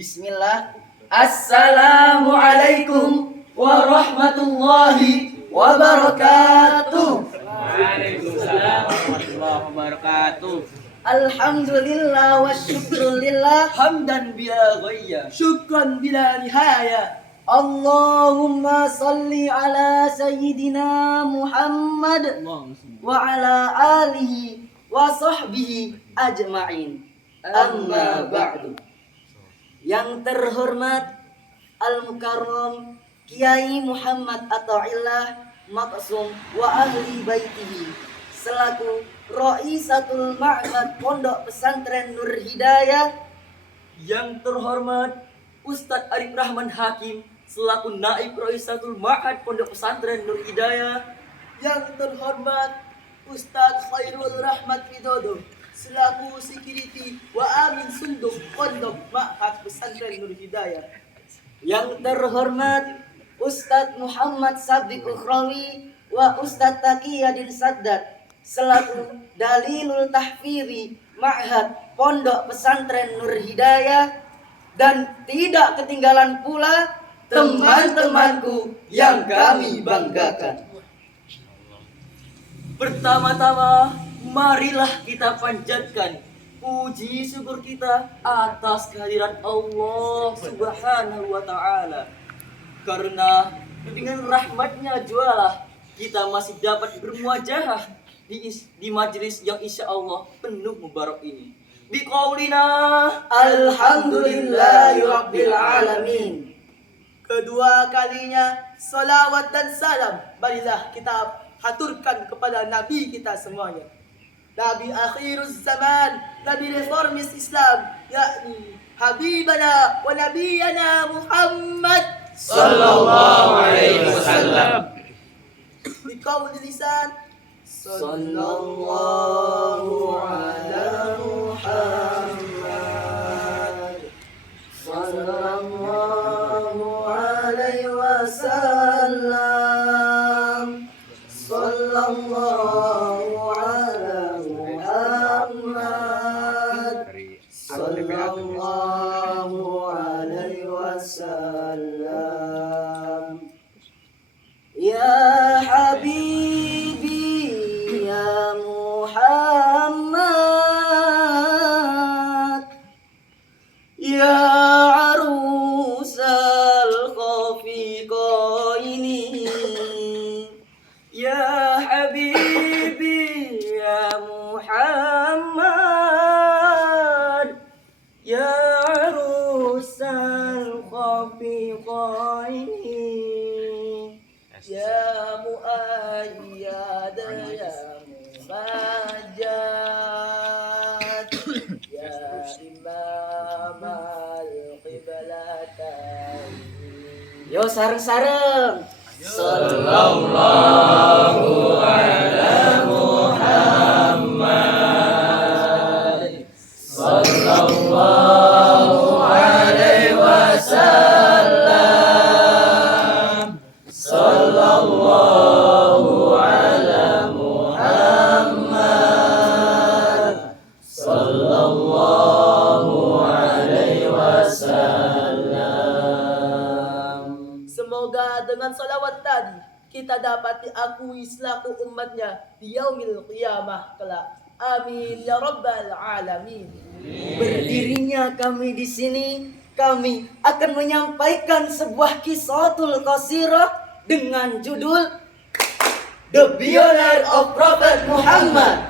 Bismillah. Assalamualaikum warahmatullahi wabarakatuh. Waalaikumsalam warahmatullahi wabarakatuh. Alhamdulillah wa syukrulillah. Hamdan bila ghayya, syukran bila nihaya. Allahumma salli ala sayyidina Muhammad wa ala alihi wa sahbihi ajma'in. Amma ba'du. Yang terhormat Al-Mukarram Kiai Muhammad Ata'illah Maksum wa ahli baitihi selaku Raisatul Ma'had Pondok Pesantren Nur Hidayah. Yang terhormat Ustadz Arif Rahman Hakim selaku Naib Raisatul Ma'had Pondok Pesantren Nur Hidayah. Yang terhormat Ustadz Khairul Rahmat Widodo selaku security wa amin sunduk Pondok Ma'had Pesantren Nur Hidayah. Yang terhormat Ustadz Muhammad Sabik Ukhrawi wa Ustadz Taqiyadin Saddad selaku Dalilul Tahfiri Ma'had Pondok Pesantren Nur Hidayah. Dan tidak ketinggalan pula teman-temanku yang kami banggakan. Pertama-tama, marilah kita panjatkan puji syukur kita atas kehadiran Allah Subhanahu wa Ta'ala. Karena dengan rahmatnya jualah kita masih dapat bermuajahah di majelis yang insya Allah penuh mubarak ini. Biqaulina Alhamdulillahi Rabbil Alamin. Kedua kalinya salawat dan salam marilah kita haturkan kepada Nabi kita semuanya, Nabi akhiruz zaman, Nabi reformis Islam, yakni Habibana wa Nabiyana Muhammad sallallahu alaihi wasallam. Biqauli lisan sallallahu ala Muhammad sallallahu alaihi wasallam. Sallallahu ala Muhammad sallallahu alaihi wasallam. Ya Habibi ya Muhammad ya arusal khafiqaini Ya Habibi ya Muhammad ya arusal khafiqaini ya muayyad ya mumajjad ya imam al-qiblatain. Yo sareng-sareng Sallallahu ala Muhammad sallallahu alaihi wasallam. Sallallahu ala Muhammad sallallahu alaihi wasallam. Semoga dengan salawat tadi kita dapat diakui selaku umatnya di yaumil qiyamah kelak. Amin ya rabbal alamin. Berdirinya kami di sini, kami akan menyampaikan sebuah kisahul qasirah dengan judul The Pioneer of Prophet Muhammad.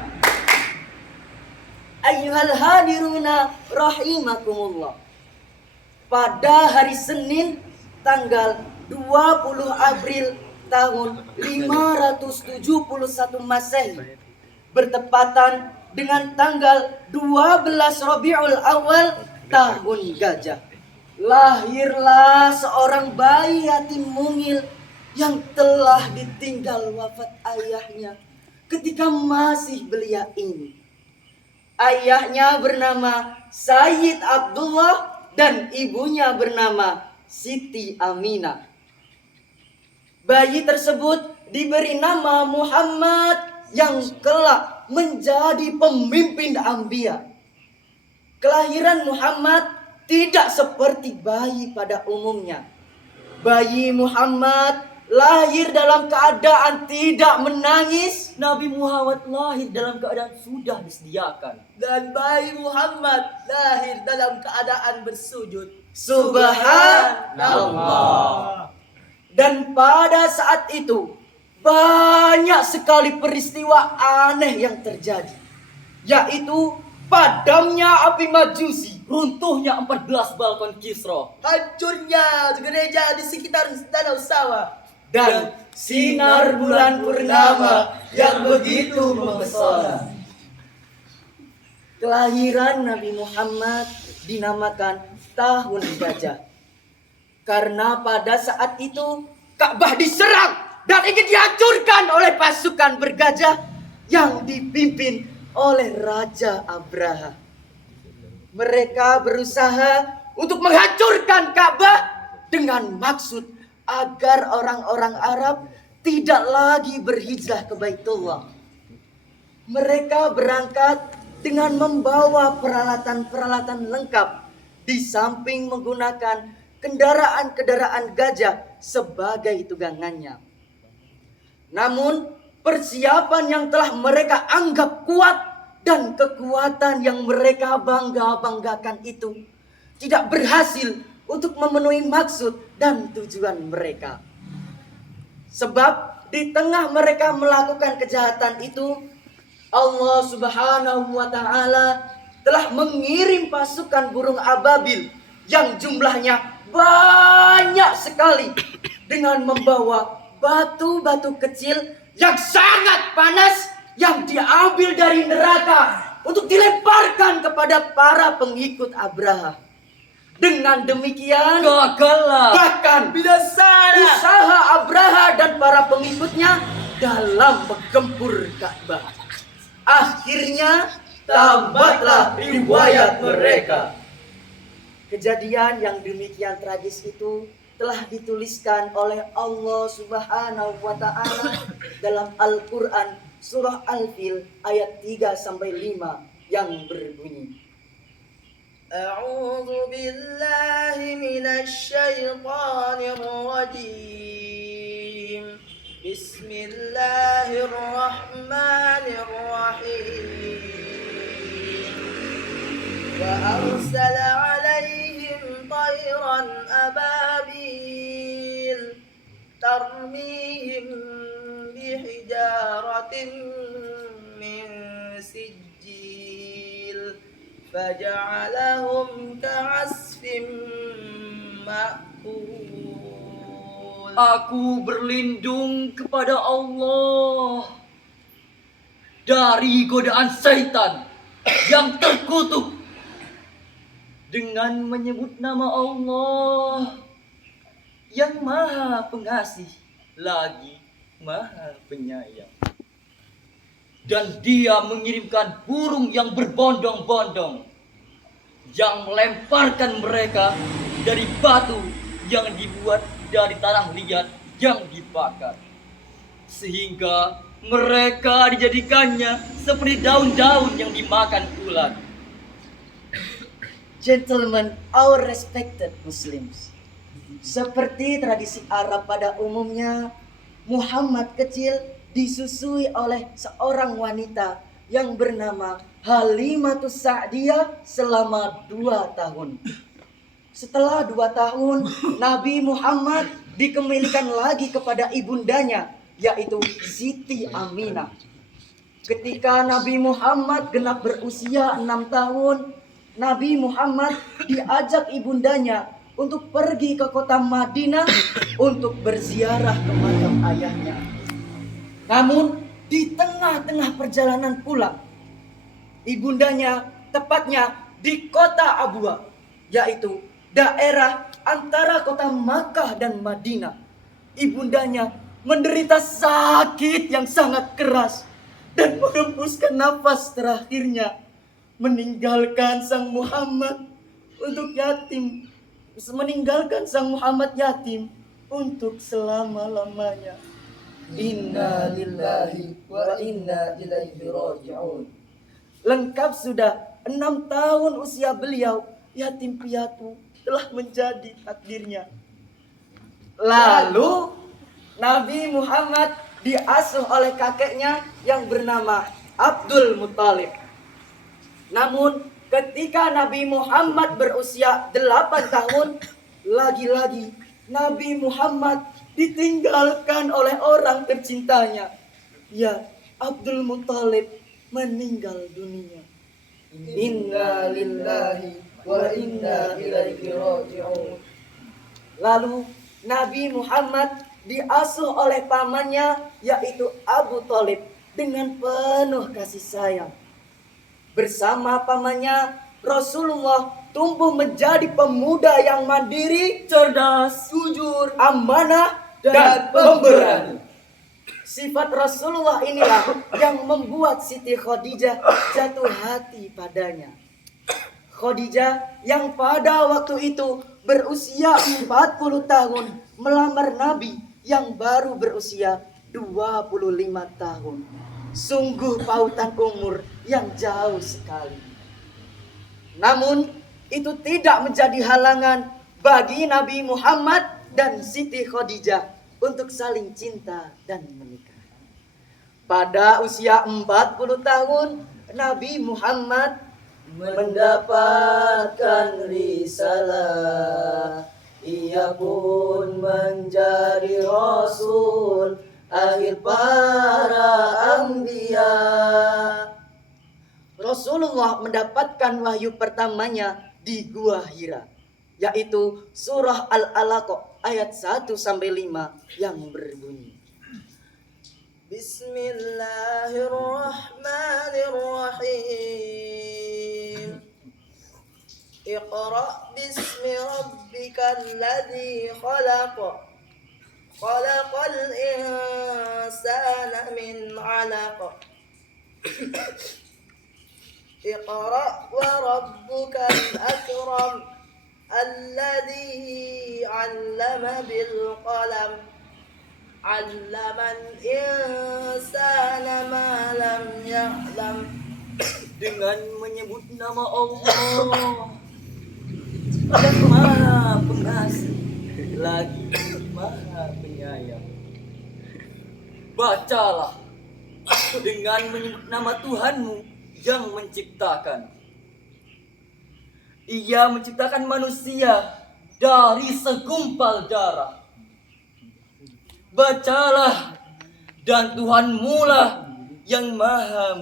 Ayyuhal hadiruna rahimakumullah. Pada hari Senin tanggal 20 April tahun 571 Masehi bertepatan dengan tanggal 12 Rabiul Awal tahun Gajah, lahirlah seorang bayi yatim mungil yang telah ditinggal wafat ayahnya ketika masih belia ini. Ayahnya bernama Sayyid Abdullah dan ibunya bernama Siti Aminah. Bayi tersebut diberi nama Muhammad yang kelak menjadi pemimpin Anbiya. Kelahiran Muhammad tidak seperti bayi pada umumnya. Bayi Muhammad lahir dalam keadaan tidak menangis, Nabi Muhammad lahir dalam keadaan sudah disediakan. dan bayi Muhammad lahir dalam keadaan bersujud. Subhanallah. Dan pada saat itu banyak sekali peristiwa aneh yang terjadi, yaitu padamnya api Majusi, Runtuhnya 14 balkon Kisra, hancurnya gereja di sekitar Danau Sawah, dan sinar bulan purnama yang begitu memesona. Kelahiran Nabi Muhammad dinamakan Tahun Gajah, karena pada saat itu Ka'bah diserang dan ingin dihancurkan oleh pasukan bergajah yang dipimpin oleh Raja Abraha. Mereka berusaha untuk menghancurkan Ka'bah dengan maksud agar orang-orang Arab tidak lagi berhijrah ke Baitullah. Mereka berangkat dengan membawa peralatan-peralatan lengkap, di samping menggunakan kendaraan-kendaraan gajah sebagai tunggangannya. Namun persiapan yang telah mereka anggap kuat dan kekuatan yang mereka bangga-banggakan itu tidak berhasil untuk memenuhi maksud dan tujuan mereka. Sebab di tengah mereka melakukan kejahatan itu, Allah Subhanahu wa Ta'ala telah mengirim pasukan burung ababil yang jumlahnya banyak sekali, dengan membawa batu-batu kecil yang sangat panas yang diambil dari neraka untuk dilemparkan kepada para pengikut Abraha. Dengan demikian gagallah bahkan usaha Abraha dan para pengikutnya dalam menggempur Ka'bah. Akhirnya tamatlah riwayat mereka. Kejadian yang demikian tragis itu telah dituliskan oleh Allah Subhanahu wa Ta'ala dalam Al-Qur'an surah Al-Fil ayat 3 sampai 5 yang berbunyi: A'udzu billahi minasy syaithanir rajim. Bismillahirrahmanirrahim. Wa arsala 'alaihim tayran ababil tarmihim bihijaratin min sijil faja'alahum ka'asfin ma'kul. Aku berlindung kepada Allah dari godaan syaitan yang terkutuk dengan menyebut nama Allah yang Maha Pengasih lagi Maha Penyayang. Dan Dia mengirimkan burung yang berbondong-bondong yang melemparkan mereka dari batu yang dibuat dari tanah liat yang dibakar, sehingga mereka dijadikannya seperti daun-daun yang dimakan ulat. Gentlemen, our respected Muslims, seperti tradisi Arab pada umumnya, Muhammad kecil disusui oleh seorang wanita yang bernama Halimatus Sa'diyah selama 2 tahun. Setelah 2 tahun, Nabi Muhammad dikembalikan lagi kepada ibundanya, yaitu Siti Aminah. Ketika Nabi Muhammad genap berusia 6 tahun, Nabi Muhammad diajak ibundanya untuk pergi ke kota Madinah untuk berziarah ke makam ayahnya. Namun di tengah-tengah perjalanan pulang, ibundanya tepatnya di kota Abwa, yaitu daerah antara kota Makkah dan Madinah. Ibundanya menderita sakit yang sangat keras dan menghembuskan nafas terakhirnya, meninggalkan sang Muhammad yatim untuk selama-lamanya. Inna lillahi wa inna ilaihi raji'un. Lengkap sudah 6 tahun usia beliau, yatim piatu telah menjadi takdirnya. Lalu Nabi Muhammad diasuh oleh kakeknya yang bernama Abdul Muthalib. Namun ketika Nabi Muhammad berusia 8 tahun, lagi-lagi Nabi Muhammad ditinggalkan oleh orang tercintanya. Ya, Abdul Muthalib meninggal dunia. Inna lillahi wa inna ilaihi raji'un. Lalu Nabi Muhammad diasuh oleh pamannya yaitu Abu Thalib dengan penuh kasih sayang. Bersama pamannya, Rasulullah tumbuh menjadi pemuda yang mandiri, cerdas, jujur, amanah, dan pemberani. Sifat Rasulullah inilah yang membuat Siti Khadijah jatuh hati padanya. Khadijah yang pada waktu itu berusia 40 tahun melamar Nabi yang baru berusia 25 tahun. Sungguh pautan umur yang jauh sekali. Namun itu tidak menjadi halangan bagi Nabi Muhammad dan Siti Khadijah untuk saling cinta dan menikah. Pada usia 40 tahun Nabi Muhammad mendapatkan risalah, ia pun menjadi rasul akhir para anbiya. Rasulullah mendapatkan wahyu pertamanya di Gua Hira, yaitu surah Al-Alaq ayat 1-5 yang berbunyi, Bismillahirrahmanirrahim. Iqra bismi rabbikal ladzi khalaq. Khalaqal insana min 'alaq. Iqra wa rabbukal akram. Alladzi 'allama bil qalam. 'Allamal insana ma lam ya'lam. dengan menyebut nama Allah yang Maha Pengasih lagi Maha Penyayang. Bacalah dengan menyebut nama Tuhanmu yang menciptakan. Ia menciptakan manusia dari segumpal darah. Bacalah, dan Tuhanmu lah yang Maha